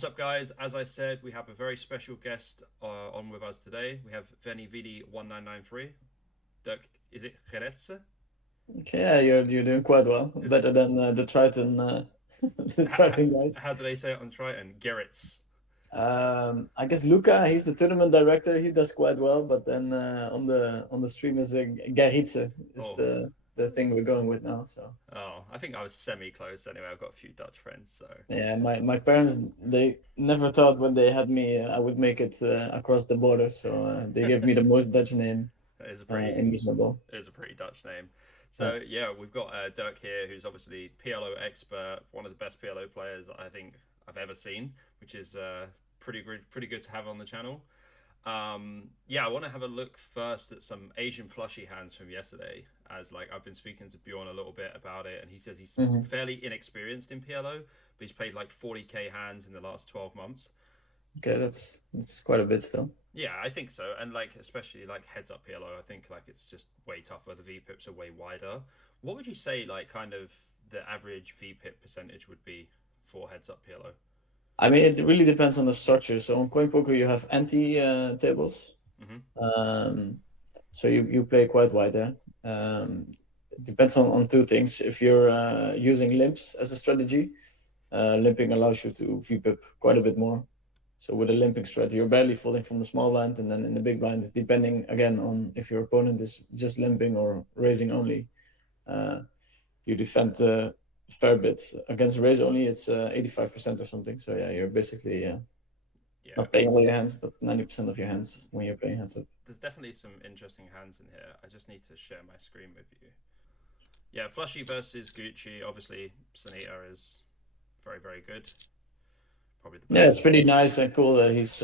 What's up, guys? As I said, we have a very special guest on with us today. We have VeniVidi1993. Dirk, is it Jerez? Okay, yeah, you're doing quite well. Is it? Better than the Triton the Triton guys. How do they say it on Triton? Gerritz. I guess Luca, he's the tournament director. He does quite well, but then on the stream is Gerritse is Oh, the thing we're going with now. So oh, I think I was semi-close anyway. I've got a few Dutch friends, so yeah, my parents, they never thought when they had me I would make it across the border. So they gave me the most Dutch name it is a pretty, imaginable. it is a pretty Dutch name. Uh, So yeah, we've got Dirk here, who's obviously PLO expert, one of the best PLO players I think I've ever seen, which is pretty good to have on the channel. Yeah, I want to have a look first at some AsianFlushie hands from yesterday, as like I've been speaking to Bjorn a little bit about it, and he says he's mhm. fairly inexperienced in PLO, but he's played like 40k hands in the last 12 months. Okay, that's quite a bit still. Yeah, I think so, and like especially like heads up PLO, I think like it's just way tougher. The V pips are way wider. What would you say like kind of the average V pip percentage would be for heads up PLO? I mean, it really depends on the structure. So on coin poker, you have anti tables. Mm-hmm. Um, so you play quite wide there. It depends on two things. If you're using limps as a strategy, limping allows you to VPIP quite a bit more. So with a limping strategy, you're barely folding from the small blind, and then in the big blind, depending again on if your opponent is just limping or raising only, uh, you defend a fair bit. Against raise only, it's 85% or something. So yeah, you're basically Yeah, not playing all your hands, but 90% of your hands when you're playing hands up. there's definitely some interesting hands in here. I just need to share my screen with you. Yeah, Flushy versus Gucci. Obviously, Sanita is very good. Probably the Yeah, best. it's pretty nice and cool that he's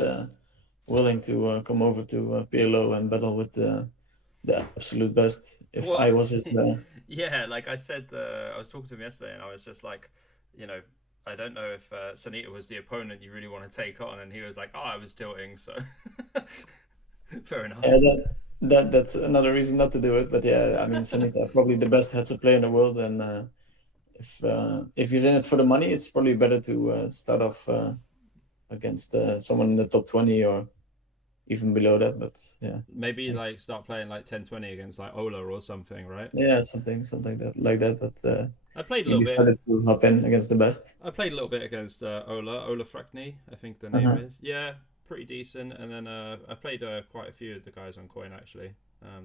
willing to come over to PLO and battle with the absolute best. If Well, I was his, yeah, like I said, I was talking to him yesterday, and I was just like, you know, I don't know if Sanita was the opponent you really want to take on, and he was like, oh, I was tilting, so fair yeah, enough. that's another reason not to do it. But yeah, I mean, Sanita probably the best heads up player in the world, and if he's in it for the money, it's probably better to start off against someone in the top 20 or even below that. But yeah, Maybe like start playing like 10-20 against like Ola or something, right? yeah, something like that. But I played a he little bit. decided to hop in against the best. I played a little bit against Ola Frackney, I think the name Uh-huh. is. Yeah, pretty decent. And then I played quite a few of the guys on Coin actually.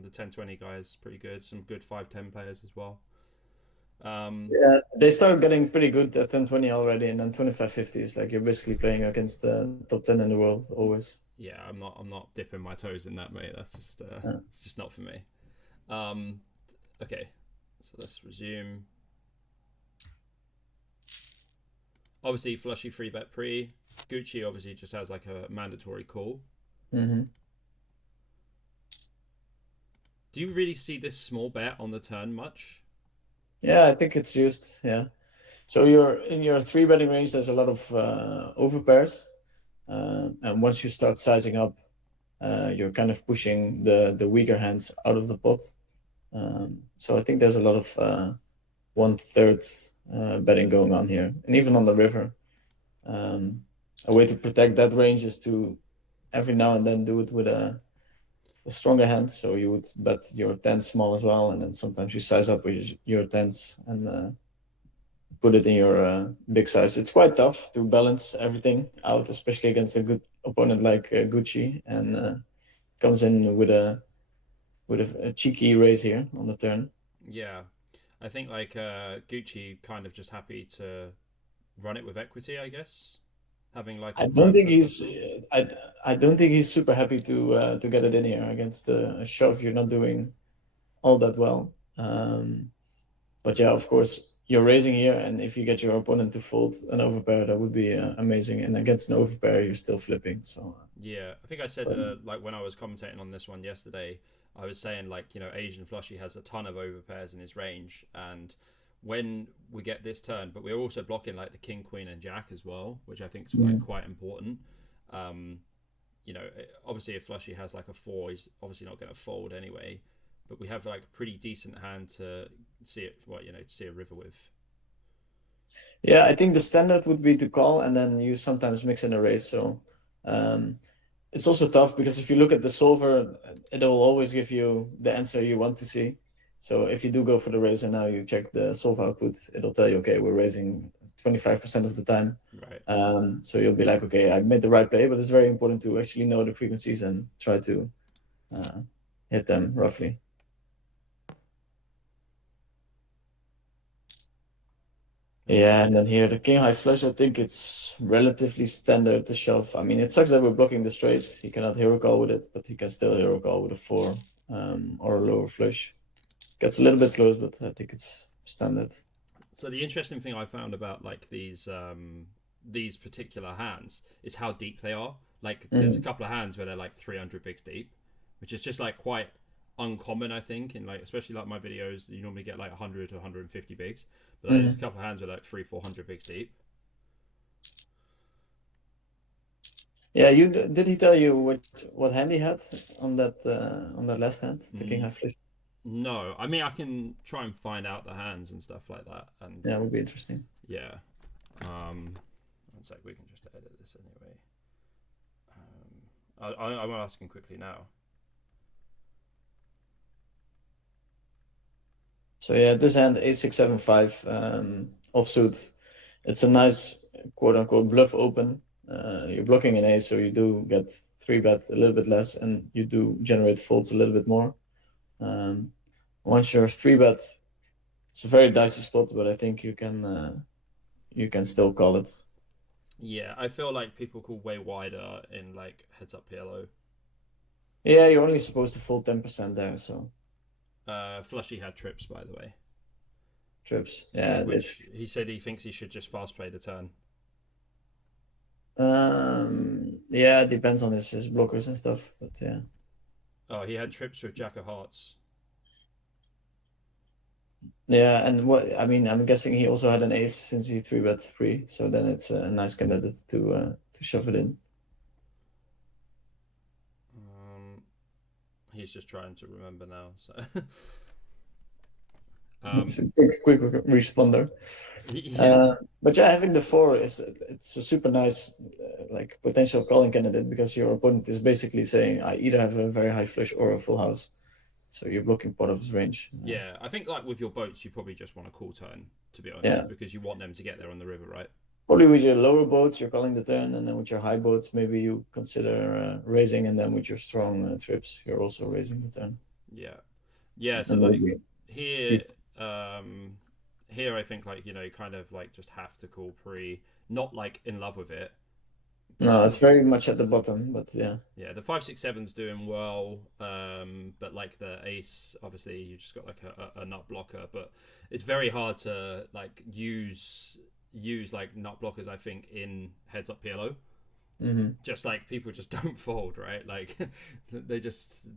The 10-20 guys pretty good. Some good 5-10 players as well. Um, Yeah, they started getting pretty good at 10-20 already, and then 25-50 is like you're basically playing against the top 10 in the world always. yeah, I'm not dipping my toes in that, mate. That's just Uh, it's just not for me. Um, okay, so let's resume. Obviously, Flushy free bet pre. Gucci obviously just has like a mandatory call. hmm Do you really see this small bet on the turn much? Yeah, I think it's used. Yeah. So you're in your three betting range. There's a lot of overpairs, and once you start sizing up, you're kind of pushing the weaker hands out of the pot. So I think there's a lot of one third betting going on here, and even on the river. Um, a way to protect that range is to every now and then do it with a stronger hand. So you would bet your tens small as well, and then sometimes you size up with your tens and put it in your big size. It's quite tough to balance everything out, especially against a good opponent like Gucci, and comes in with a cheeky raise here on the turn. Yeah, I think like Gucci kind of just happy to run it with equity, I guess, having like a I don't think permanent he's buffer. I don't think he's super happy to get it in here against a shove you're not doing all that well. But yeah, of course, you're raising here, and if you get your opponent to fold an overpair, that would be amazing. And against an overpair, you're still flipping. So, Yeah, I think I said but like when I was commentating on this one yesterday, I was saying like Asian Flushy has a ton of overpairs in his range, and when we get this turn, but we're also blocking like the king, queen, and jack as well, which I think is like mm, quite important. Um, obviously if Flushy has like a four, he's obviously not going to fold anyway. But we have like a pretty decent hand to see it. Well, to see a river with. Yeah, I think the standard would be to call, and then you sometimes mix in a raise. So um, it's also tough because if you look at the solver, it will always give you the answer you want to see. So if you do go for the raise and now you check the solver output, it'll tell you, okay, we're raising 25% of the time. Right. So you'll be like, okay, I made the right play, but it's very important to actually know the frequencies and try to hit them roughly. Yeah, and then here the king high flush, I think it's relatively standard to shove. I mean, it sucks that we're blocking the straight. He cannot hero call with it, but he can still hero call with a 4 or a lower flush. Gets a little bit close, but I think it's standard. So the interesting thing I found about like these particular hands is how deep they are. Like there's a couple of hands where they're like 300 bigs deep, which is just like quite uncommon, I think, in like especially like my videos. You normally get like 100 to 150 bigs, but there's a couple of hands where like 300-400 bigs deep. Yeah, you did he tell you what hand he had on that last hand, the king high flush? No, I mean I can try and find out the hands and stuff like that, and Yeah, it would be interesting. yeah. One sec, we can just edit this anyway. I will ask him quickly now. So yeah, this hand a6-7-5 offsuit. It's a nice quote unquote bluff open. You're blocking an ace, so you do get 3-bet a little bit less, and you do generate folds a little bit more. Once you're 3-bet, it's a very dicey spot, but I think you can still call it. Yeah, I feel like people call way wider in like heads up PLO. Yeah, you're only supposed to fold 10% there, so. Flushy had trips, by the way. Trips. He Yeah, said, which he said he thinks he should just fast play the turn. yeah, it depends on his blockers and stuff, but yeah. Oh, he had trips with Jack of Hearts. Yeah, and what I mean, I'm guessing he also had an ace since he 3-bet 3, so then it's a nice candidate to shove it in. He's just trying to remember now. So It's a quick responder. yeah, but yeah, having the 4 it's a super nice like potential calling candidate because your opponent is basically saying I either have a very high flush or a full house, so you're blocking part of his range. yeah. I think like with your boats, you probably just want a call turn, to be honest, because you want them to get there on the river, right? Probably with your lower boats, you're calling the turn, and then with your high boats, maybe you consider raising, and then with your strong trips, you're also raising the turn. Yeah, yeah. So And like maybe here, here I think like you kind of like just have to call pre, not like in love with it. no, it's very much at the bottom, but yeah. Yeah, the 5-6-7's doing well, but like the ace, obviously you just got like a nut blocker, but it's very hard to like use like nut blockers. I think in heads up PLO, just like people just don't fold, right? Like they're just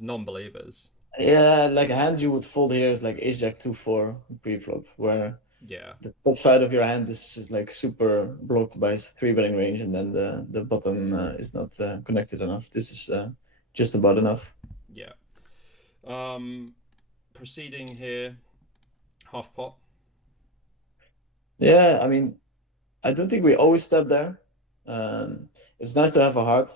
non-believers. Yeah, like a hand you would fold here is like ace jack 2-4 pre-flop, where Yeah, the top side of your hand is just like super blocked by his 3-betting range, and then the bottom is not connected enough. This is just about enough. yeah. Proceeding here, half pot. Yeah, I mean, I don't think we always step there. It's nice to have a heart.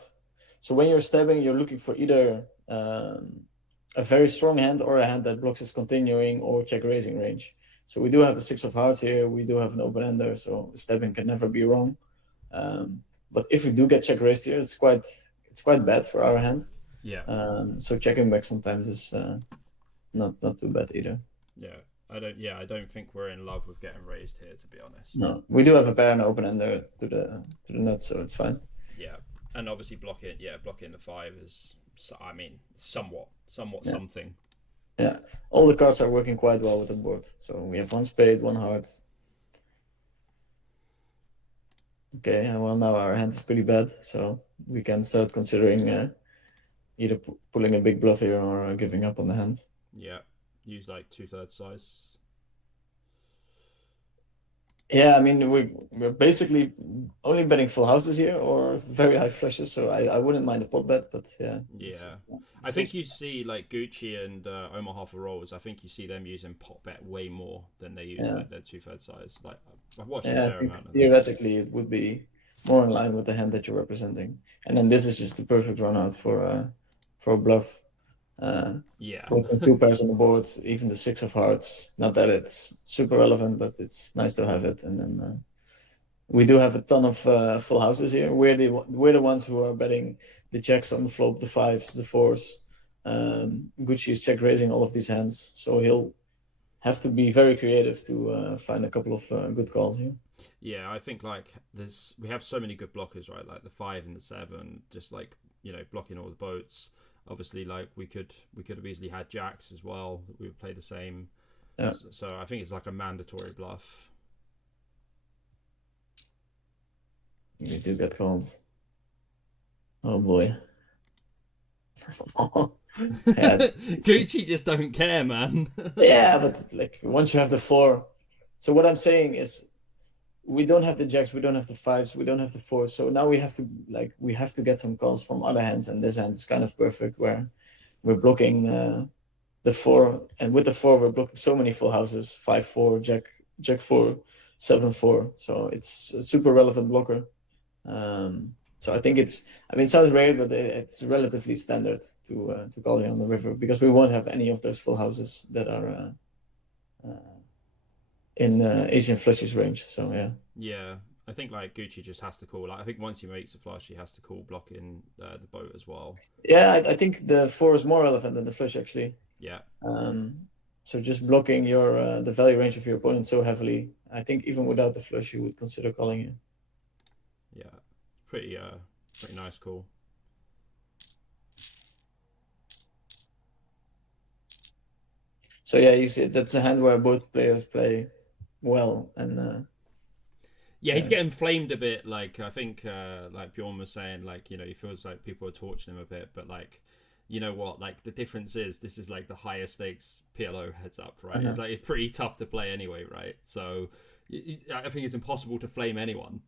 So when you're stepping, you're looking for either a very strong hand or a hand that blocks his continuing or check raising range. So we do have a 6 of hearts here. We do have an open ender, so stepping can never be wrong. But if we do get check raised here, it's quite bad for our hand. Yeah. So checking back sometimes is not too bad either. Yeah. I don't think we're in love with getting raised here, to be honest. No, we do have a pair and open ender to the nut, so it's fine. Yeah, and obviously blocking the 5 is, I mean, somewhat something. Yeah, all the cards are working quite well with the board. So we have 1 spade, 1 heart. Okay, well now our hand is pretty bad, so we can start considering either pulling a big bluff here or giving up on the hand. Yeah, use like 2/3 size. Yeah, I mean we're basically only betting full houses here or very high flushes, so I wouldn't mind a pot bet, but yeah, Yeah, I it's think just you see like Gucci and Omaha for rolls. I think you see them using pot bet way more than they use yeah. like their 2/3 size. Like I've watched a Yeah, I fair think amount of them. theoretically it would be more in line with the hand that you're representing. And then this is just the perfect run out for a bluff. Uh, Yeah, Putting two pairs on the board, even the six of hearts. Not that it's super relevant, but it's nice to have it. And then we do have a ton of full houses here. We're the ones who are betting the jacks on the flop, the fives, the fours. Gucci is check raising all of these hands, so he'll have to be very creative to find a couple of good calls here. yeah. I think like we have so many good blockers, right? Like the 5 and the 7, just like blocking all the boats. Obviously, like we could have easily had jacks as well. We would play the same. Yeah, So I think it's like a mandatory bluff. we do get called. Oh boy. Yeah, Gucci just don't care, man. yeah, but like once you have the four, so what I'm saying is we don't have the jacks, we don't have the fives, we don't have the fours. So now we have to get some calls from other hands, and this hand is kind of perfect where we're blocking the four, and with the four we're blocking so many full houses, 5-4, jack four, 7-4. So it's a super relevant blocker. So I think I mean, it sounds rare, but it's relatively standard to call here on the river because we won't have any of those full houses that are in AsianFlushie's range. So yeah. Yeah, I think like Gucci just has to call. Like I think once he makes a flush, he has to call blocking the boat as well. Yeah, I think the four is more relevant than the flush actually. Yeah, Um, so just blocking your the value range of your opponent so heavily, I think even without the flush, you would consider calling it. yeah, pretty nice call. So yeah, you see that's a hand where both players play well, and Yeah, he's yeah, getting flamed a bit. Like I think, like Bjorn was saying, like he feels like people are torching him a bit. But like, you know what? Like the difference is this is like the higher stakes PLO heads up, right? uh-huh. It's pretty tough to play anyway, right? So I think it's impossible to flame anyone.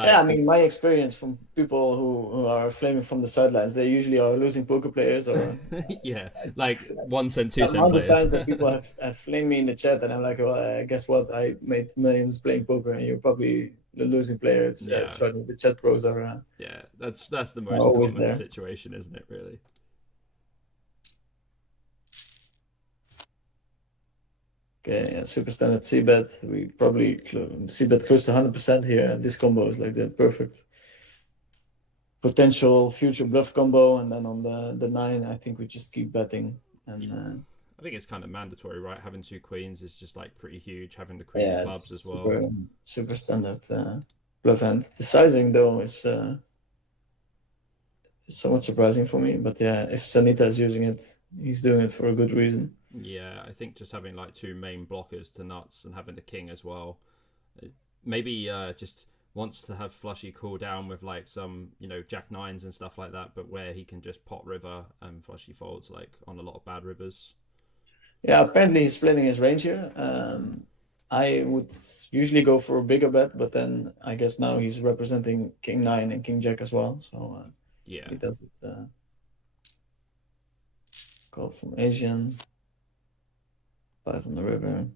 Yeah, I Like mean, my experience from people who are flaming from the sidelines, they usually are losing poker players or yeah, like like 1 cent, the 2 cent amount of players. times that people have flamed me in the chat, and I'm like, well, guess what? I made millions playing poker, and you're probably the losing player. It's Yeah, funny. The chat pros yeah. That's the are most always common there. situation, isn't it? Really. Okay, yeah, super standard C bet. We probably C bet close to 100% here. And this combo is like the perfect potential future bluff combo. And then on the nine, I think we just keep betting. Yeah. And I think it's kind of mandatory, right? Having two queens is just like pretty huge. Having the queen of yeah, clubs it's as well. super standard bluff hand. The sizing though is somewhat surprising for me. But yeah, if Sanita is using it, he's doing it for a good reason. Yeah, I think just having like two main blockers to nuts and having the king as well. Maybe just wants to have Flushy cool down with like some, Jack nines and stuff like that, but where he can just pot river and Flushy folds like on a lot of bad rivers. Yeah, apparently he's splitting his range here. I would usually go for a bigger bet, but then I guess now he's representing King Nine and King Jack as well. So Yeah. he does it. Call from Asian, five on the river.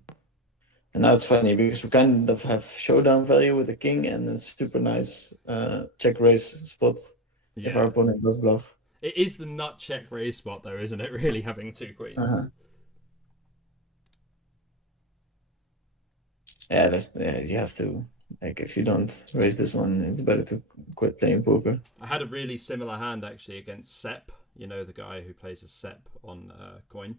And now it's funny because we kind of have showdown value with the king and a super nice check raise spot if our Yeah. opponent does bluff. It is the nut check raise spot though, isn't it? Really having two queens. Uh-huh. Yeah, you have to. Like, if you don't raise this one, it's better to quit playing poker. I had a really similar hand actually against Sep, the guy who plays as Sep on coin.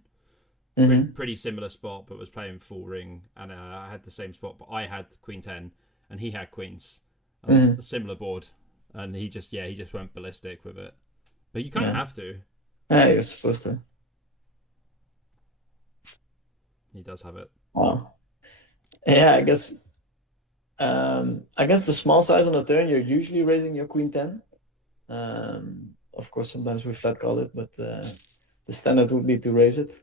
Mm-hmm. Pretty similar spot, but was playing full ring, and I had the same spot, but I had Queen 10, and he had queens, and Mm-hmm. a similar board, and he just went ballistic with it. But you kind of Yeah. have to. Yeah, you're supposed to. He does have it. Wow. Yeah, I guess the small size on the turn, you're usually raising your Queen 10. Of course, sometimes we flat call it, but the standard would be to raise it.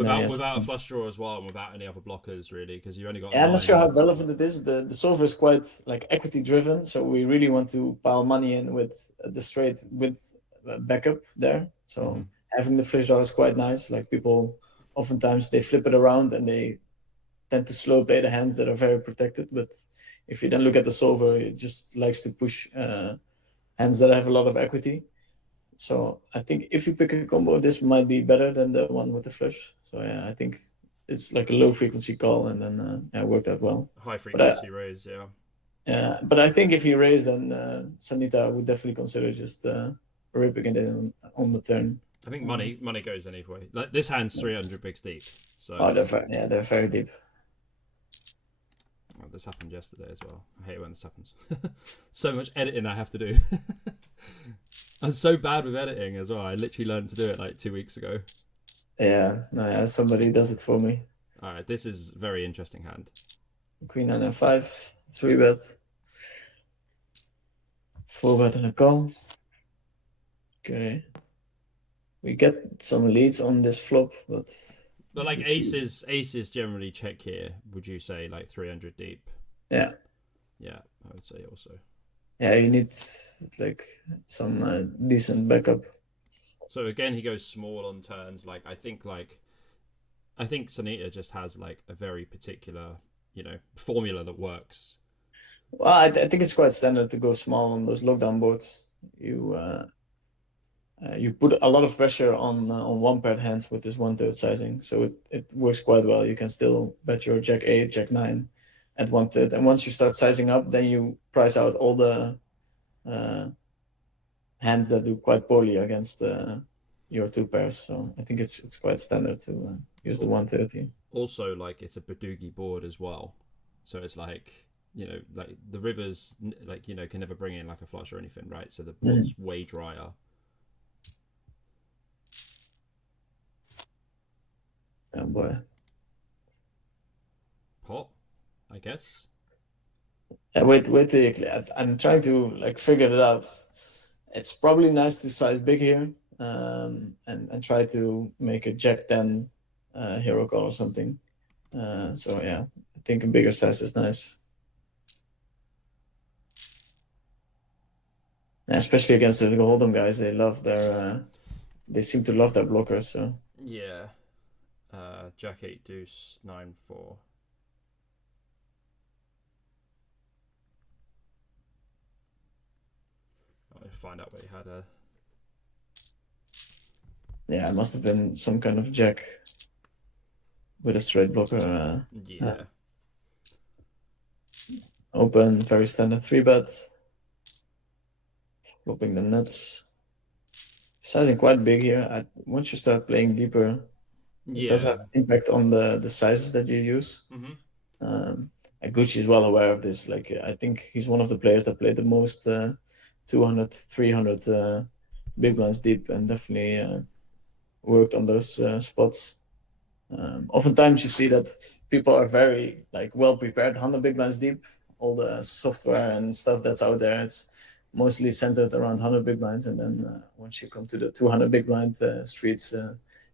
and then he has. Without a flush draw as well, and without any other blockers really, because you only got Yeah, I'm not nine. sure how relevant it is. The solver is quite like equity driven, so we really want to pile money in with the straight with backup there. So having the flush draw is quite nice. Like people, oftentimes they flip it around and they tend to slow play the hands that are very protected. But if you then look at the solver, it just likes to push hands that have a lot of equity. So I think if you pick a combo, this might be better than the one with the flush. So yeah, I think it's like a low frequency call, and then it worked out well. High frequency raise, yeah. Yeah, but I think if he raised, then Sanita would definitely consider just ripping it in on the turn. I think money goes anyway. Like this hand's 300 bigs deep. So they're very deep. Oh, this happened yesterday as well. I hate it when this happens. So much editing I have to do. I'm so bad with editing as well. I literally learned to do it like 2 weeks ago. Yeah, no, yeah, somebody does it for me. All right, this is a very interesting hand. Queen 9 and 5, 3-bet, 4-bet and a call. Okay, we get some leads on this flop, but like aces generally check here. Would you say like 300 deep? Yeah, I would say also. Yeah, you need like some decent backup. So again, he goes small on turns. Like I think Sanita just has like a very particular, formula that works. Well, I think it's quite standard to go small on those lockdown boards. You put a lot of pressure on one paired hands with this 1/3 sizing, so it works quite well. You can still bet your Jack 8, Jack 9 at 1/3, and once you start sizing up, then you price out all the hands that do quite poorly against your two pairs. So I think it's quite standard to use the 1/30. Also, like it's a Badoogie board as well, so it's like like the rivers can never bring in like a flush or anything, right? So the board's way drier. Oh boy. Pot, I guess. Yeah, wait till you clear. I'm trying to like figure it out. It's probably nice to size big here, and try to make a Jack 10 hero call or something. So yeah, I think a bigger size is nice. Especially against the Hold'em guys, they seem to love their blockers. So yeah, Jack 8 deuce 9 4. I'll find out what he had. Yeah, it must have been some kind of Jack with a straight blocker. Yeah. Open, very standard 3-bet. Flopping the nuts. Sizing quite big here. Once you start playing deeper, it does have impact on the sizes that you use. Gucci is well aware of this. Like I think he's one of the players that played the most 200, 300 big blinds deep, and definitely worked on those spots. Oftentimes you see that people are very well prepared 100 big blinds deep. All the software and stuff that's out there, it's mostly centered around 100 big blinds, and then once you come to the 200 big blind streets,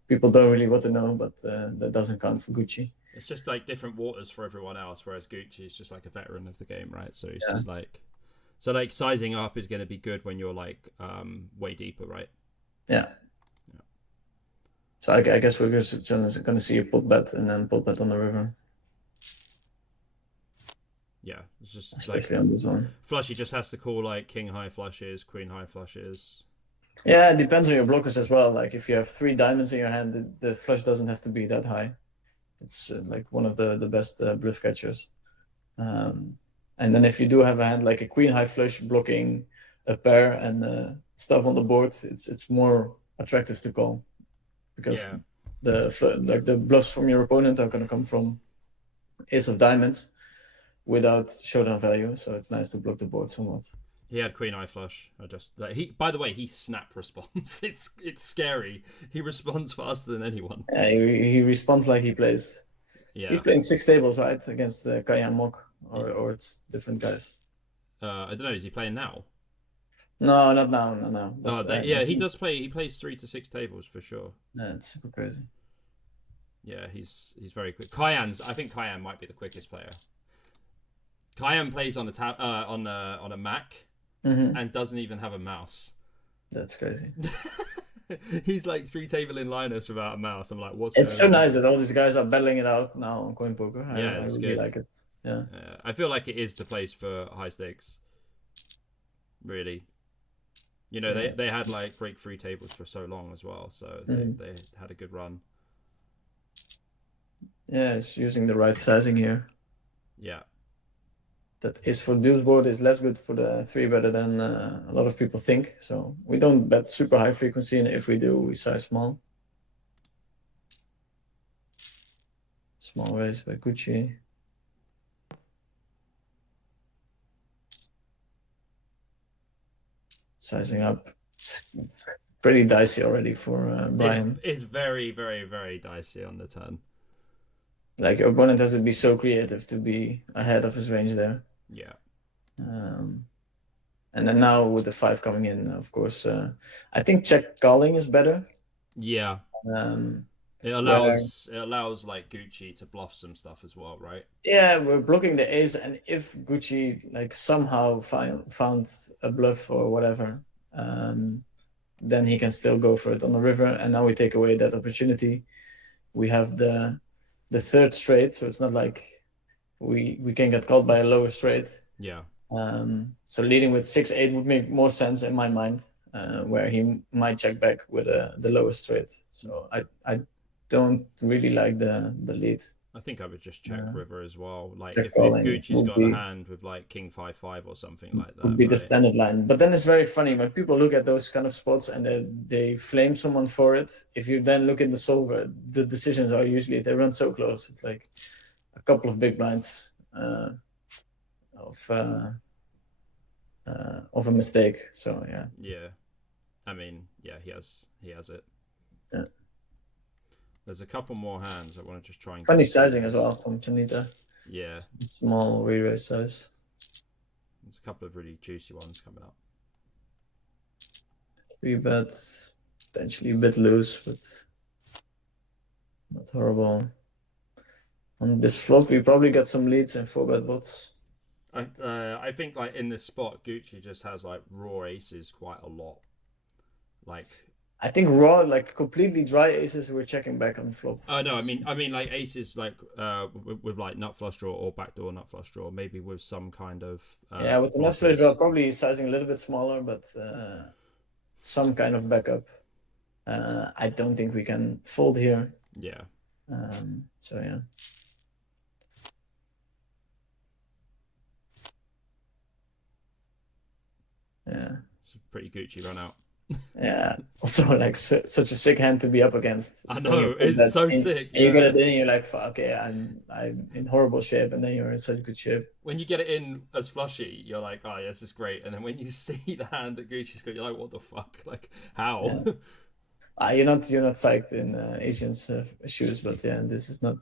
people don't really want to know, but that doesn't count for Gucci. It's just like different waters for everyone else, whereas Gucci is just like a veteran of the game, right? So it's just like, sizing up is going to be good when you're like way deeper, right? Yeah. So I guess we're just going to see a pot bet and then pot bet on the river. Yeah, it's just especially on this one. Flushy just has to call like king high flushes, queen high flushes. Yeah, it depends on your blockers as well. Like if you have 3 diamonds in your hand, the flush doesn't have to be that high. It's like one of the best bluff catchers. And then if you do have a hand like a queen high flush blocking a pair and stuff on the board, it's more attractive to call, because the bluffs from your opponent are going to come from ace of diamonds without showdown value, so it's nice to block the board somewhat. He had queen eye flush. By the way, he snap responds. It's scary. He responds faster than anyone. Yeah, he responds like he plays. Yeah, he's playing 6 tables, right, against the Kaya Mok, or it's different guys. I don't know. Is he playing now? No, not now. No. But, he does play. He plays 3 to 6 tables for sure. Yeah, it's super crazy. Yeah, he's very quick. I think Cayenne might be the quickest player. Cayenne plays on a Mac and doesn't even have a mouse. That's crazy. He's like 3 table in Linus without a mouse. I'm like, what's It's going so on? nice that all these guys are battling it out now on Coin Poker. Yeah, I it's really good. like it. Yeah. I feel like it is the place for high stakes. Really. You know, they had like breakthrough tables for so long as well, so they had a good run. Yeah, it's using the right sizing here. Yeah. That is for deuce board is less good for the 3-better than a lot of people think. So we don't bet super high frequency, and if we do, we size small. Small raise by Gucci. Sizing up. It's pretty dicey already for Brian. It's very, very, very dicey on the turn. Like your opponent has to be so creative to be ahead of his range there. Yeah. And then now with the 5 coming in, of course, I think check calling is better. Yeah. It allows like Gucci to bluff some stuff as well, right? Yeah, we're blocking the ace, and if Gucci like somehow found a bluff or whatever, then he can still go for it on the river. And now we take away that opportunity. We have the third straight, so it's not like we can get caught by a lower straight. Yeah. So leading with 6-8 would make more sense in my mind, where he might check back with the lowest straight. So I don't really like the lead. I think I would just check river as well. Like check if calling Gucci's got be- a hand with like king 5-5 or something like that, would be the right? standard line. But then it's very funny when people look at those kind of spots and they flame someone for it. If you then look in the solver, the decisions are usually they run so close. It's like a couple of big blinds of a mistake. So yeah. Yeah. I mean, yeah, he has it. Yeah. There's a couple more hands I want to just try and funny sizing as well from Janita. Yeah. Small re-raise size. There's a couple of really juicy ones coming up. 3 bets, potentially a bit loose, but not horrible. On this flop, we probably got some leads and 4-bet bots. I think like in this spot, Gucci just has like raw aces quite a lot. Like I think raw, like completely dry aces, we're checking back on the flop. Oh no, I mean like aces like with like nut flush draw or backdoor nut flush draw, maybe with some kind of yeah, with the nut flush draw, probably sizing a little bit smaller, but some kind of backup. I don't think we can fold here. Yeah. So yeah. Yeah. It's a pretty Gucci run out. Yeah. Also, like such a sick hand to be up against. I know it's so sick. And you get it in, and you're like, "Fuck yeah, I'm in horrible shape," and then you're in such good shape. When you get it in as flushy, you're like, "Oh, yes, it's great." And then when you see the hand that Gucci's got, you're like, "What the fuck? Like, how?" Yeah. You're not psyched in Asian's shoes, but yeah, this is not.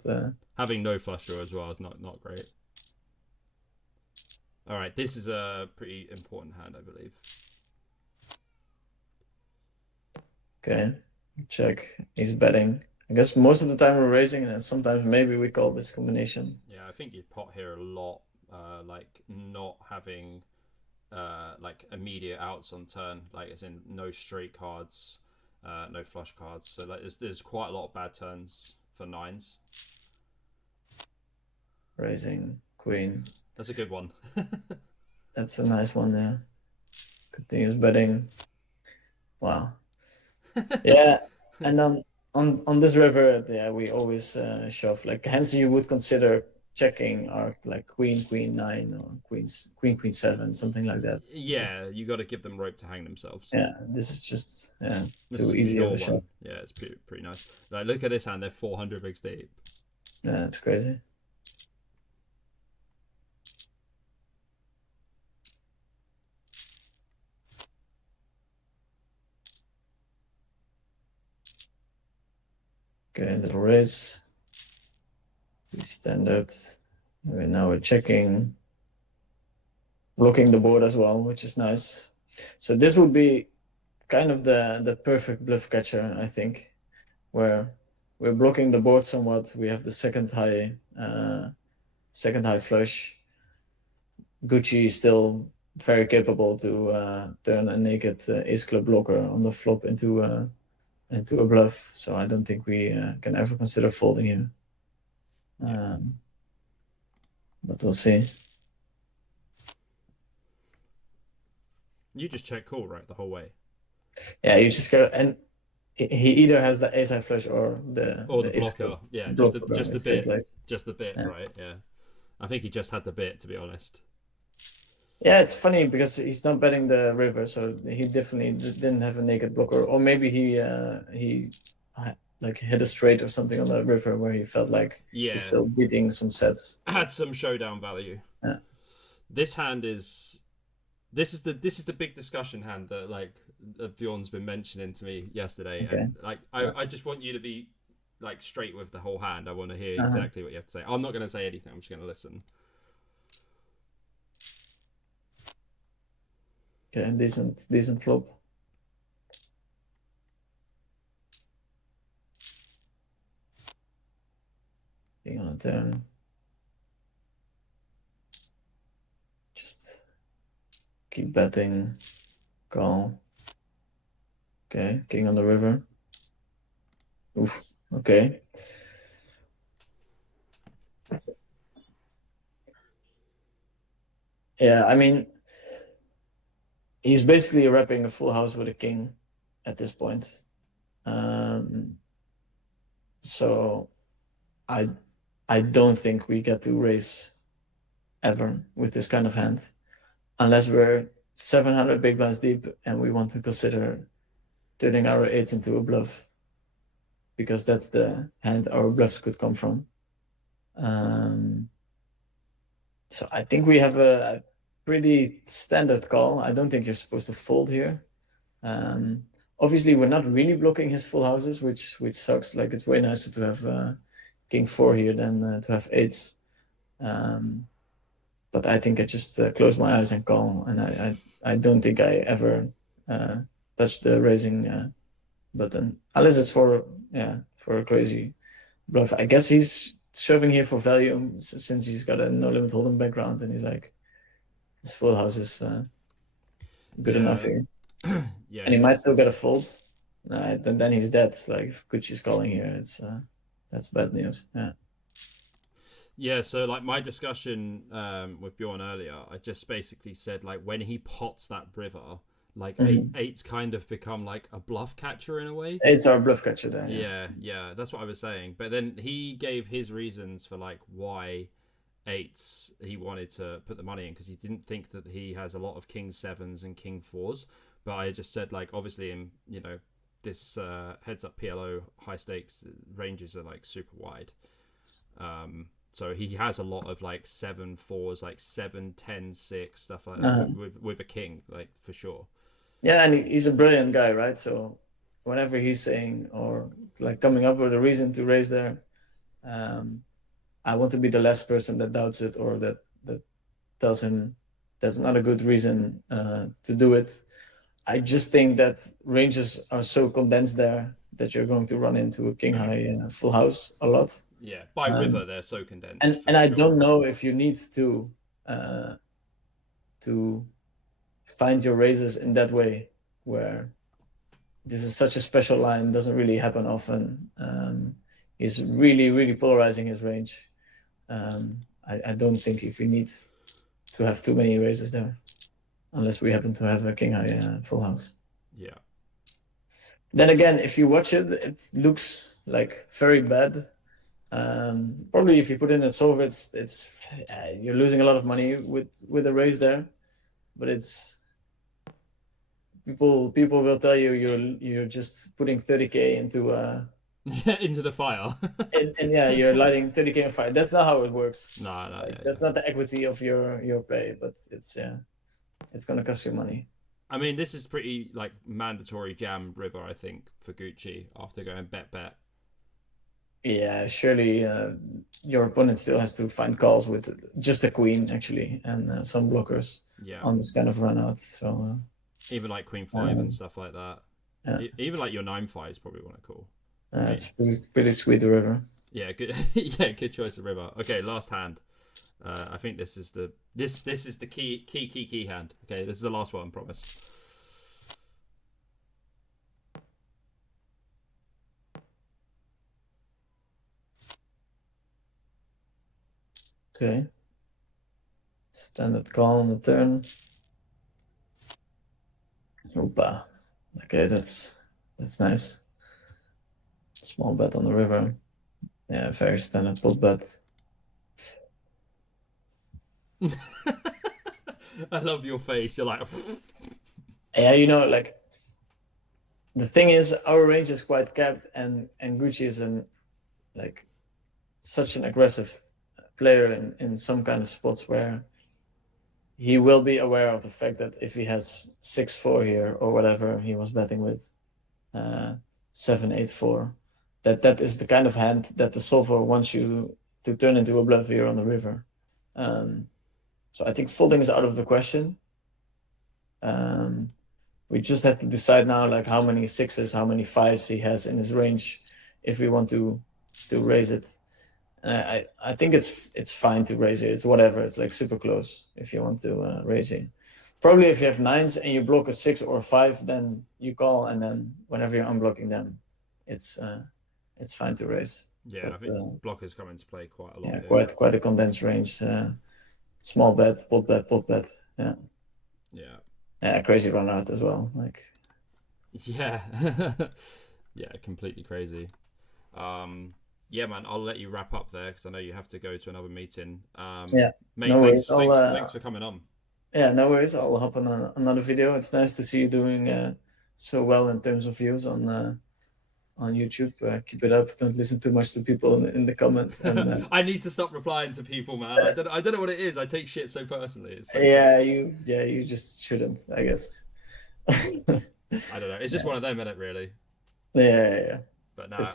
Having no flush draw as well is not great. All right, this is a pretty important hand, I believe. Okay, check. He's betting. I guess most of the time we're raising, and then sometimes maybe we call this combination. Yeah, I think you'd pot here a lot, like not having like immediate outs on turn, like as in no straight cards, no flush cards. So like there's quite a lot of bad turns for nines. Raising queen. That's a good one. That's a nice one there. Continues betting. Wow. Yeah, and then on this river, yeah, we always shove like hands you would consider checking are like queen 9 or queen 7, something like that. Yeah, you got to give them rope to hang themselves. Yeah, this is just this too easy of a shot. Yeah, it's pretty nice. Like look at this hand, they're 400 bigs deep. Yeah, it's crazy. Okay, little raise. Standard. Now we're checking, blocking the board as well, which is nice. So this would be kind of the perfect bluff catcher, I think, where we're blocking the board somewhat. We have the second high flush. Gucci is still very capable to turn a naked ace club blocker on the flop into a bluff. So I don't think we can ever consider folding here. But we'll see. You just check call, right, the whole way. Yeah, you just go, and he either has the ace high flush or the blocker. Yeah, blocker, just the bit, like, just the bit, yeah. right? Yeah, I think he just had the bit, to be honest. Yeah, it's funny because he's not betting the river, so he definitely didn't have a naked blocker, or maybe he like hit a straight or something on the river where he felt like he's still beating some sets. Had some showdown value. Yeah. This hand is the big discussion hand that like Bjorn's been mentioning to me yesterday, Okay. and like I just want you to be like straight with the whole hand. I want to hear exactly what you have to say. I'm not going to say anything. I'm just going to listen. Okay, decent flop. King on a turn. Just keep betting. Call. Okay, king on the river. Oof. Okay. Yeah, I mean, he's basically wrapping a full house with a king at this point. So I don't think we get to raise ever with this kind of hand, unless we're 700 big blinds deep and we want to consider turning our eights into a bluff, because that's the hand our bluffs could come from. So I think we have a pretty standard call. I don't think you're supposed to fold here. Obviously, we're not really blocking his full houses, which sucks. Like, it's way nicer to have king 4 here than to have eights. But I think I just close my eyes and call, and I don't think I ever touch the raising button, unless it's for a crazy bluff. I guess he's shoving here for value since he's got a no limit hold'em background, and he's like, his full house is good enough here. Yeah, and he might still get a fold. Then he's dead. Like, if Gucci's calling here, it's that's bad news. Yeah, so like my discussion with Bjorn earlier, I just basically said like when he pots that river, like eight's kind of become like a bluff catcher in a way. Eight's our bluff catcher there. Yeah, that's what I was saying. But then he gave his reasons for like why eights he wanted to put the money in, because he didn't think that he has a lot of king sevens and king fours. But I just said like obviously in this heads up PLO high stakes ranges are like super wide. So he has a lot of like 7-4s, like 7-10-6 stuff like that with a king, like for sure. Yeah, and he's a brilliant guy, right? So whenever he's saying or like coming up with a reason to raise there, I want to be the last person that doubts it or that tells him that's not a good reason to do it. I just think that ranges are so condensed there that you're going to run into a king high full house a lot. Yeah, by river they're so condensed. And I don't know if you need to find your raises in that way, where this is such a special line, doesn't really happen often. He's really, really polarizing his range. I don't think if we need to have too many raises there, unless we happen to have a king high full house. Yeah. Then again, if you watch it, it looks like very bad. Probably if you put in a solver, it's you're losing a lot of money with a raise there, but it's people will tell you you're just putting 30k into into the fire. and yeah, you're lighting 30k on fire. That's not how it works. No, that's not the equity of your play, but it's gonna cost you money. I mean, this is pretty like mandatory jam river, I think, for Gucci after going bet. Yeah, surely your opponent still has to find calls with just a queen actually, and some blockers on this kind of run out. So even like queen 5 and stuff like that. Even like your 9-5s probably want to call. It's pretty sweet river. Yeah, good. Yeah, good choice of river. Okay, last hand. I think this is the key hand. Okay, this is the last one, promise. Okay. Standard call on the turn. Opa. Okay, that's nice. Small bet on the river. Yeah, very standard pot bet. I love your face. You're like, Yeah, you know, like the thing is, our range is quite capped, and Gucci is like such an aggressive player in some kind of spots where he will be aware of the fact that if he has 6-4 here or whatever he was betting with, 7-8-4, that is the kind of hand that the solver wants you to turn into a bluff here on the river. So I think folding is out of the question. We just have to decide now, like how many sixes, how many fives he has in his range, if we want to raise it. I think it's fine to raise it. It's whatever. It's like super close if you want to raise it. Probably if you have nines and you block a 6 or a 5, then you call, and then whenever you're unblocking them, it's fine to raise. Yeah, but, I think blockers come into play quite a lot. Yeah, quite a condensed range. Small bet, pot bet. Yeah. Yeah. Yeah, crazy run out as well. Like. Yeah. Yeah, completely crazy. Yeah, man, I'll let you wrap up there because I know you have to go to another meeting. Yeah, mate, no worries. Thanks for coming on. Yeah, no worries. I'll hop on another video. It's nice to see you doing so well in terms of views on YouTube. Keep it up. Don't listen too much to people in the comments. And, I need to stop replying to people, man. I don't know what it is. I take shit so personally. It's so you just shouldn't, I guess. I don't know. It's just one of them, isn't it? Really. Yeah. But no,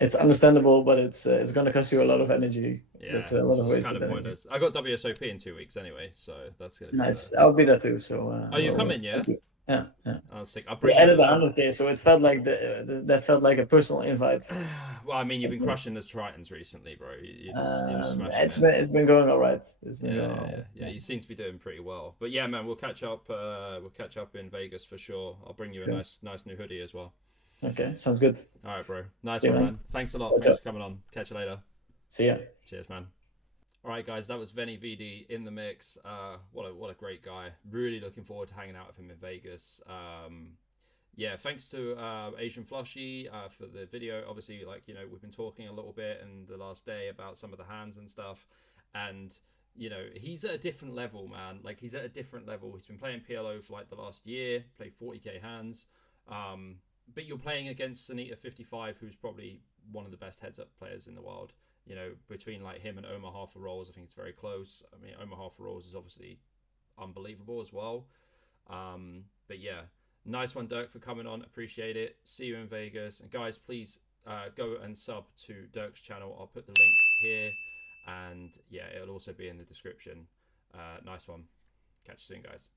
it's understandable, but it's gonna cost you a lot of energy. Yeah, that's a lot of it's wasted kind of pointless. I got WSOP in 2 weeks anyway, so that's gonna be nice. I'll be there too. So. Oh, you coming? Yeah. Yeah. Oh, sick. I'll We bring added 100K, so it felt like that felt like a personal invite. Well, I mean, you've been crushing the Tritons recently, bro. You're just smashing it. It's been going all right. Yeah. You seem to be doing pretty well. But yeah, man, we'll catch up. We'll catch up in Vegas for sure. I'll bring you a nice new hoodie as well. Okay, sounds good. All right, bro. Nice one, man. Thanks a lot. Thanks for coming on. Catch you later. See ya. Cheers, man. All right, guys, that was VeniVidi in the mix. What a great guy. Really looking forward to hanging out with him in Vegas. Yeah, thanks to AsianFlushie for the video. Obviously, like, you know, we've been talking a little bit in the last day about some of the hands and stuff. And, you know, he's at a different level, man. Like, he's at a different level. He's been playing PLO for like the last year, played 40K hands. But you're playing against Sanita55, who's probably one of the best heads-up players in the world. You know, between like him and Omaha for rolls, I think it's very close. I mean, Omaha for rolls is obviously unbelievable as well. But yeah, nice one, Dirk, for coming on. Appreciate it. See you in Vegas. And guys, please go and sub to Dirk's channel. I'll put the link here. And yeah, it'll also be in the description. Nice one. Catch you soon, guys.